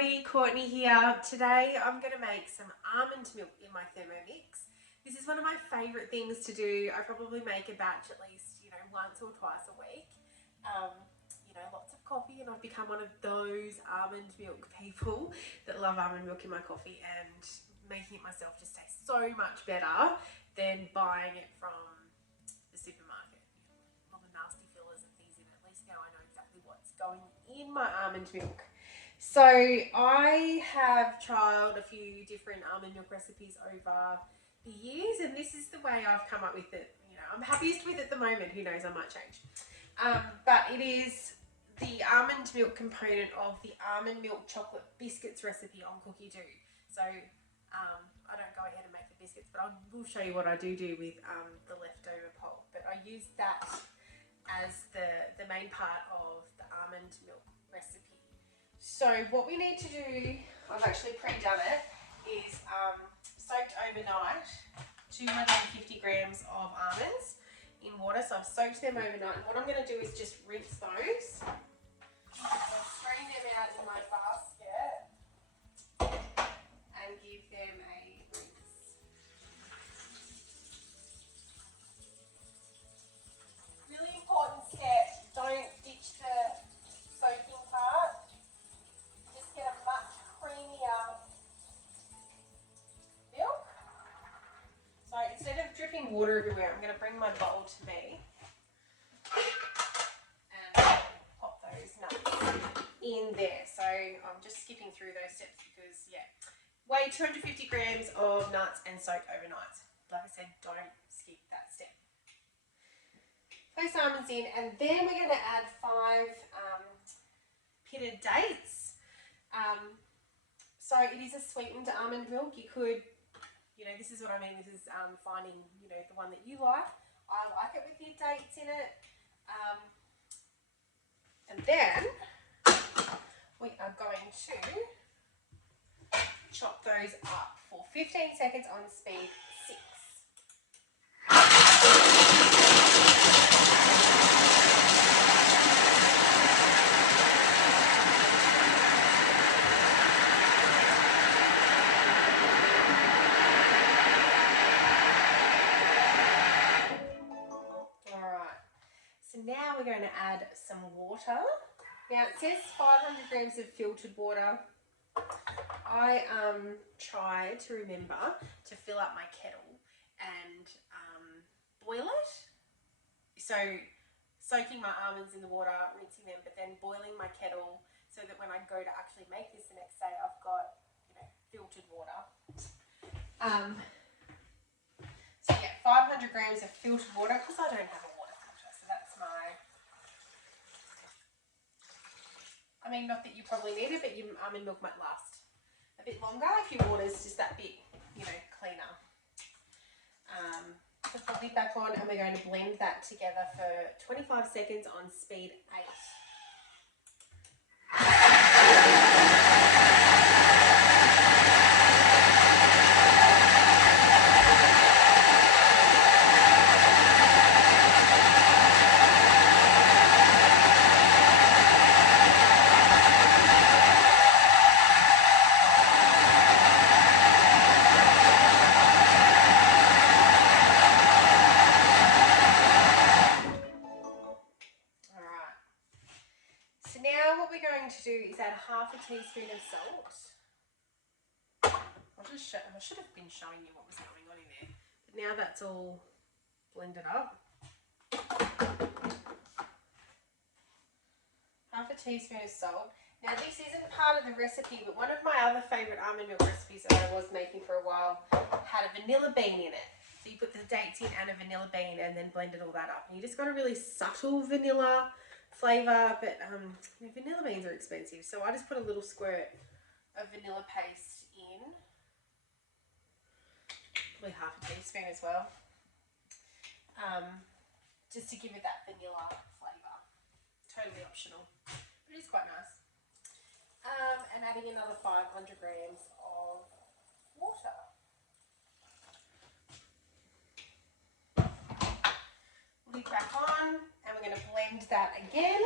everybody, Courtney here. Today I'm going to make some almond milk in my Thermomix. This is one of my favourite things to do. I probably make a batch at least, once or twice a week. Lots of coffee, and I've become one of those almond milk people that love almond milk in my coffee, and making it myself just tastes so much better than buying it from the supermarket. All the nasty fillers and things in it. At least now I know exactly what's going in my almond milk. So I have trialled a few different almond milk recipes over the years, and this is the way I've come up with it. I'm happiest with it at the moment. Who knows, I might change. But it is the almond milk component of the almond milk chocolate biscuits recipe on Cookie Do. So I don't go ahead and make the biscuits, but I will show you what I do with the leftover pulp. But I use that as the main part of the almond milk recipe. So what we need to do, I've actually pre-done it, is soaked overnight 250 grams of almonds in water. So I've soaked them overnight. And what I'm going to do is just rinse those. I'll strain them out in my basket and give them a rinse. Really important step, don't ditch the soaking part. Just get a much creamier milk. So instead of dripping water everywhere, I'm going to bring my bowl to me and pop those nuts in there. So I'm just skipping through those steps because, weigh 250 grams of nuts and soak overnight. Like I said, don't skip that step. Place almonds in, and then we're going to add 5 pitted dates. So it is a sweetened almond milk. You could, this is what I mean. This is finding, the one that you like. I like it with the dates in it. And then we are going to chop those up for 15 seconds on speed 6. Now we're going to add some water. Now it says 500 grams of filtered water. I try to remember to fill up my kettle and boil it. So soaking my almonds in the water, rinsing them, but then boiling my kettle so that when I go to actually make this the next day, I've got filtered water. So 500 grams of filtered water, because I don't have a water filter, so that's not that you probably need it, but your almond milk might last a bit longer if your water's just that bit, cleaner. Put the lid back on, and we're going to blend that together for 25 seconds on speed 8. To do is add half a teaspoon of salt. I should have been showing you what was going on in there, but now that's all blended up. Half a teaspoon of salt. Now this isn't part of the recipe, but one of my other favourite almond milk recipes that I was making for a while had a vanilla bean in it. So you put the dates in and a vanilla bean and then blended all that up. And you just got a really subtle vanilla flavour, but vanilla beans are expensive, so I just put a little squirt of vanilla paste in, probably half a teaspoon as well, just to give it that vanilla flavour. Totally optional, but it's quite nice. And adding another 500 grams of water. Lid back on, and we're going to blend that again.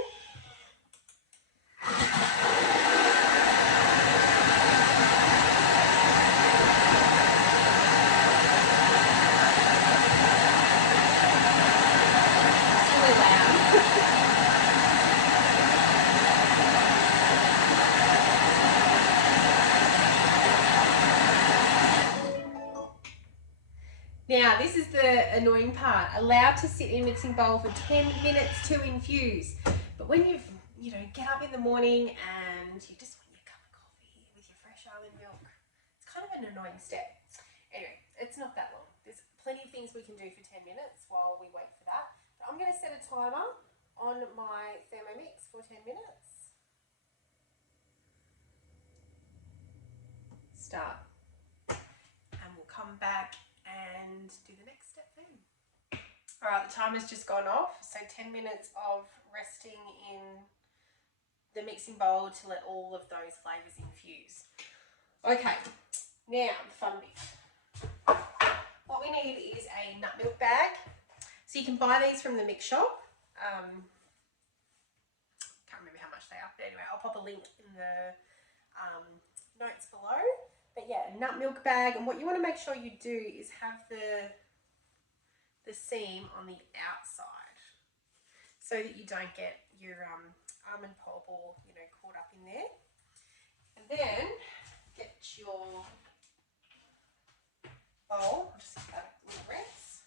the annoying part. Allowed to sit in mixing bowl for 10 minutes to infuse. But when you get up in the morning and you just want your cup of coffee with your fresh almond milk, it's kind of an annoying step. Anyway, it's not that long. There's plenty of things we can do for 10 minutes while we wait for that. But I'm going to set a timer on my Thermomix for 10 minutes. Start. And we'll come back and do the next step then. All right, the timer's just gone off. So 10 minutes of resting in the mixing bowl to let all of those flavours infuse. Okay, now the fun bit. What we need is a nut milk bag. So you can buy these from the mix shop. Can't remember how much they are, but anyway, I'll pop a link in the notes below. But yeah, nut milk bag, and what you want to make sure you do is have the seam on the outside so that you don't get your almond pulp all caught up in there. And then get your bowl. I'll just give that a little rinse.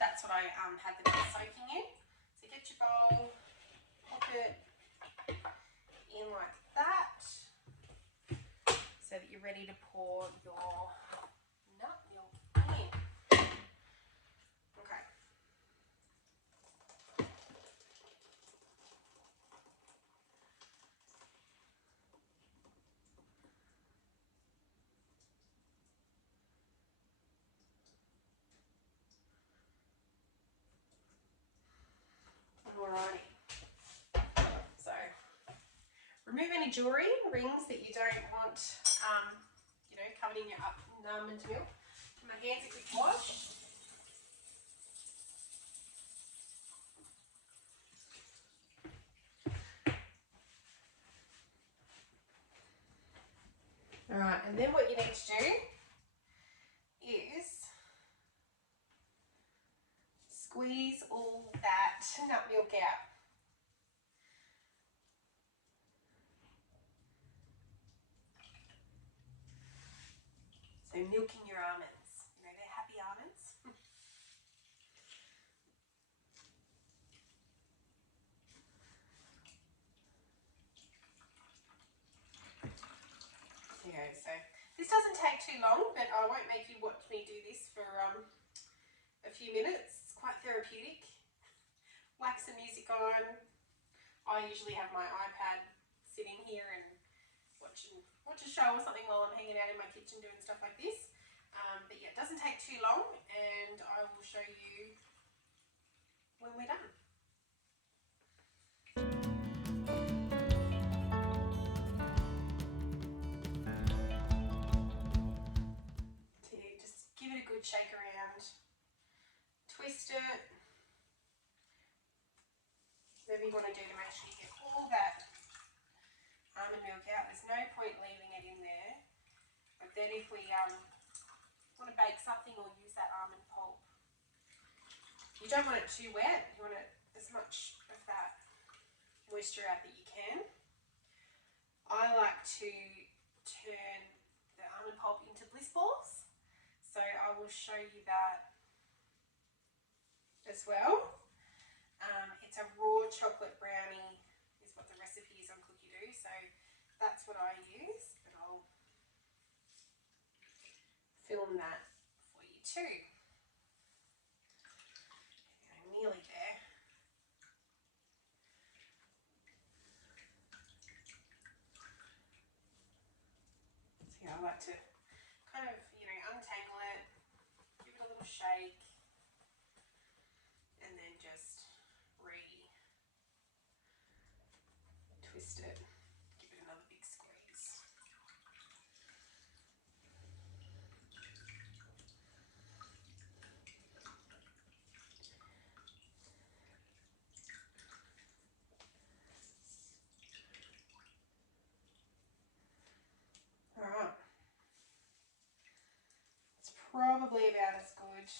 That's what I had them soaking in. So get your bowl, pop it in like that, so that you're ready to pour your nut milk in. Okay. Alrighty. So remove any jewelry, rings that you don't want, covered in your almond milk. Give my hands a quick wash. Alright, and then what you need to do is squeeze all that nut milk out. So milking your almonds. They're happy almonds. There you go. So this doesn't take too long, but I won't make you watch me do this for a few minutes. It's quite therapeutic. Whack some music on. I usually have my iPad sitting here and watch a show or something while I'm hanging out in my kitchen doing stuff like this. But yeah, it doesn't take too long, and I will show you when we're done. So you just give it a good shake around, twist it. Whatever you want to do to make sure you get all that almond milk out. There's no point leaving it in there. But then if we want to bake something or use that almond pulp, you don't want it too wet. You want it as much of that moisture out that you can. I like to turn the almond pulp into bliss balls, so I will show you that as well. It's a raw chocolate brownie is what the recipe is on Cookie Doo, so that's what I use, but I'll film that for you too. Nearly there. So yeah, I like to kind of, untangle it, give it a little shake, and then just twist it, give it another big squeeze. Alright. It's probably about as good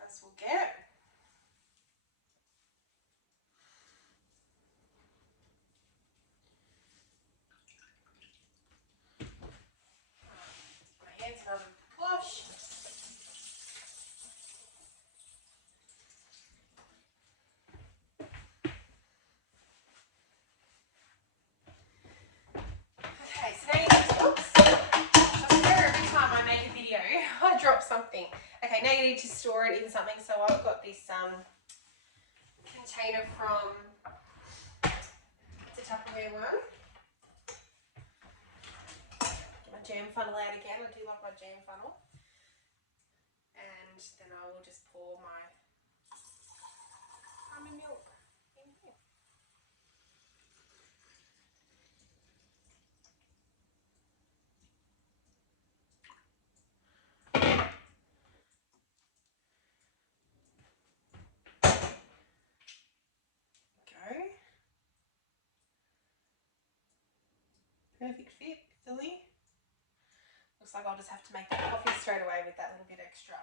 as we'll get. wash. Okay, so now you need to, oops, I swear every time I make a video, I drop something. Okay, now you need to store it in something. So I've got this container from, it's a Tupperware one. Get my jam funnel out again. I do love my jam funnel. And then I will just pour my almond milk in here. Perfect fit, Billy. Looks like I'll just have to make the coffee straight away with that little bit extra.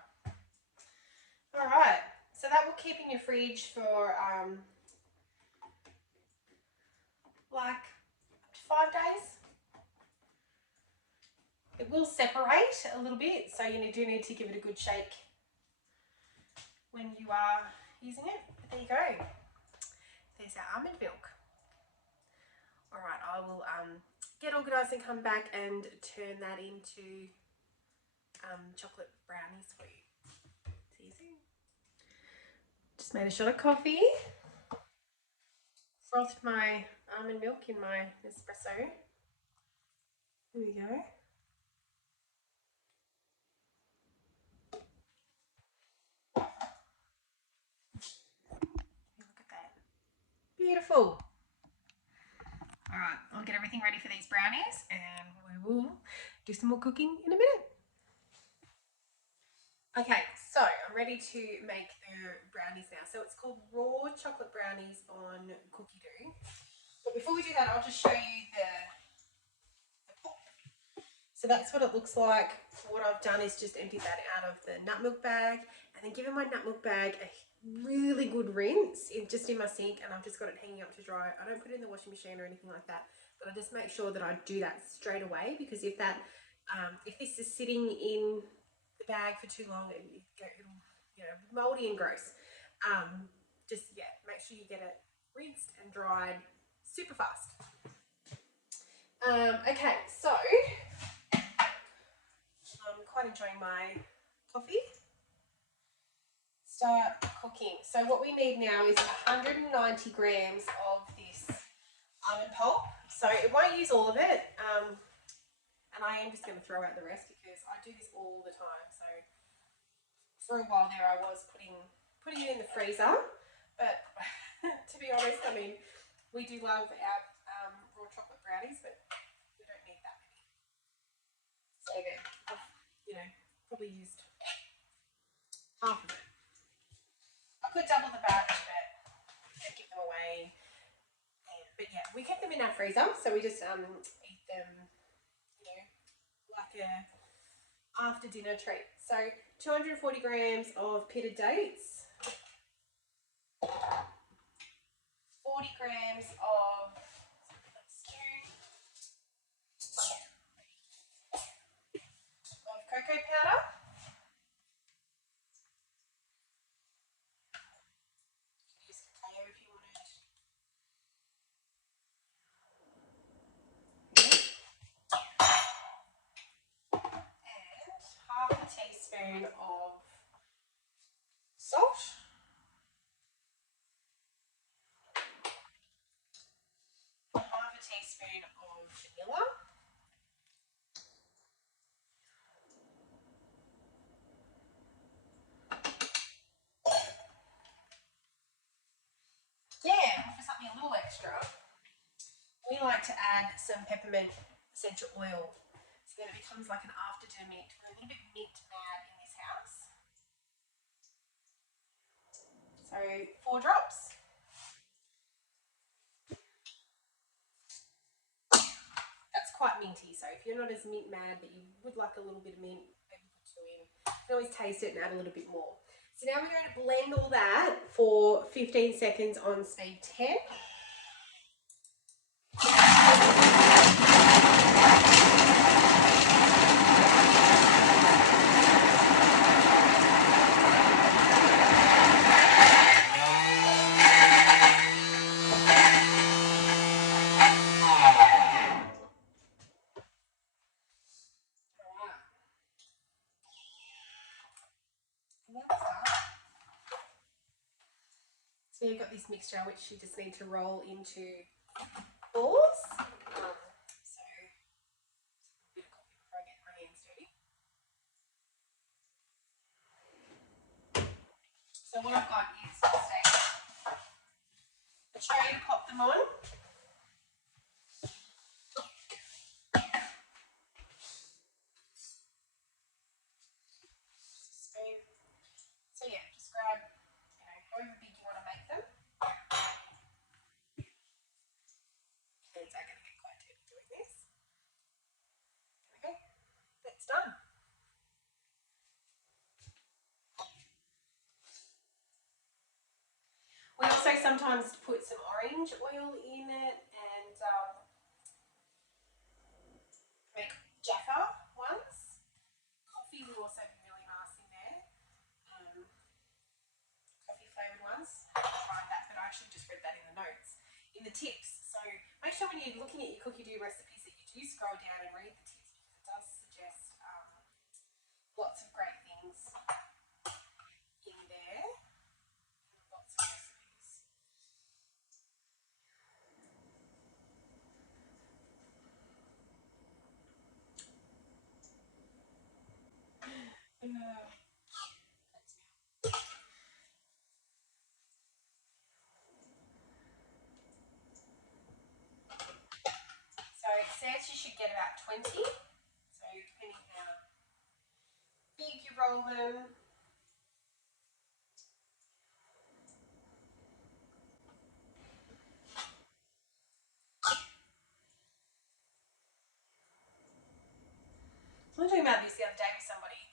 Alright, so that will keep in your fridge for like up to 5 days. It will separate a little bit, so you do need to give it a good shake when you are using it. But there you go. There's our almond milk. Alright, I will get organised and come back and turn that into chocolate brownies for you. See you soon. Just made a shot of coffee. Frothed my almond milk in my espresso. Here we go. Look at that. Beautiful. Alright, I'll get everything ready for these brownies and we will do some more cooking in a minute. Okay, so I'm ready to make the brownies now. So it's called Raw Chocolate Brownies on Cookie Dough. But before we do that, I'll just show you the pop. So that's what it looks like. What I've done is just emptied that out of the nut milk bag and then given my nut milk bag a really good rinse just in my sink, and I've just got it hanging up to dry. I don't put it in the washing machine or anything like that, but I just make sure that I do that straight away, because if this is sitting in the bag for too long, it'll moldy and gross. Make sure you get it rinsed and dried super fast. Okay, so I'm quite enjoying my coffee. Start cooking. So what we need now is 190 grams of this almond pulp. So it won't use all of it, and I am just going to throw out the rest because I do this all the time. So for a while there, I was putting it in the freezer, but to be honest, I mean, we do love our raw chocolate brownies, but we don't need that many. So there, I've probably used half of it. I could double the batch, but give them away. But yeah, we kept them in our freezer, so we just eat them, like a after dinner treat. So 240 grams of pitted dates, 40 grams of cocoa powder. Use cacao if you wanted. And half a teaspoon of salt. Half a teaspoon of vanilla. Yeah, for something a little extra, we like to add some peppermint essential oil, so that it becomes like an after dinner mint. We're a little bit mint mad in this house. So 4 drops. That's quite minty, so if you're not as mint mad but you would like a little bit of mint, maybe put 2 in. You can always taste it and add a little bit more. So now we're going to blend all that for 15 seconds on speed 10. So you've got this mixture which you just need to roll into balls. So a bit of coffee before I get my hands dirty. So what I've got is a tray to pop them on. So yeah, just grab, however big you want to make them. Hands are going to get quite dirty doing this. Okay, that's done. We also sometimes put some orange oil in it and make Jaffa ones. Coffee would also be really nice in there. Coffee flavoured ones. I haven't tried that, but I actually just read that in the notes, in the tips. So make sure when you're looking at your cookie dough recipes that you do scroll down and read the tips, because it does suggest lots of great things in there. Lots of recipes. So it says you should get about 20. So depending how big you roll them. I was talking about this the other day with somebody.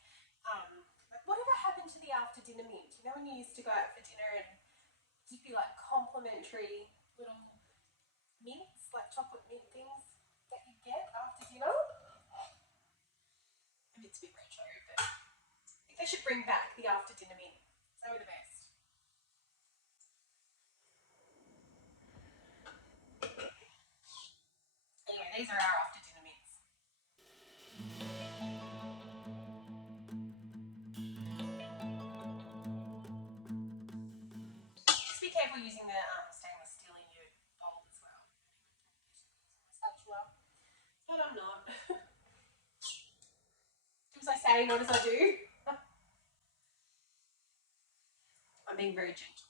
Like, whatever happened to the after dinner mint? You know when you used to go out for dinner and give you like complimentary little mints, like chocolate mint things that you get after dinner? Maybe it's a bit retro, but I think they should bring back the after dinner mint. They were the best. Anyway, these are our after dinner mints. Just be careful using the stainless steel in your bowl as well. Spatula. But I'm not. Do as I say, not as I do. I'm being very gentle.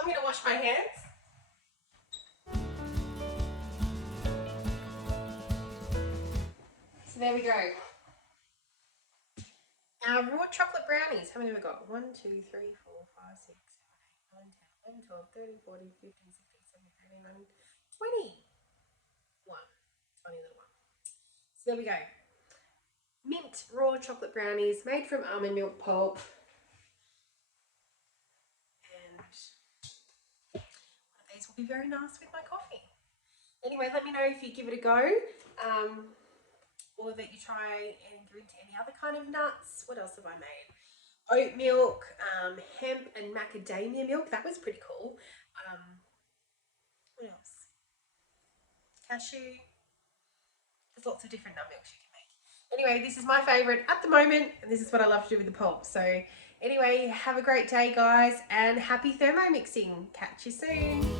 I'm going to wash my hands. So there we go. Our raw chocolate brownies. How many have we got? 1, 2, 3, 4, 5, 6, 7, 8, 9, 10, 11, 12, 13, 14, 15, 16, 17, 18, 19, 20. One. Tiny little one. So there we go. Mint raw chocolate brownies made from almond milk pulp. And one of these will be very nice with my coffee. Anyway, let me know if you give it a go. Or that you try and go into any other kind of nuts. What else have I made? Oat milk, hemp and macadamia milk. That was pretty cool. What else? Cashew. There's lots of different nut milks you can make. Anyway, this is my favourite at the moment, and this is what I love to do with the pulp. So anyway, have a great day, guys, and happy thermomixing. Catch you soon.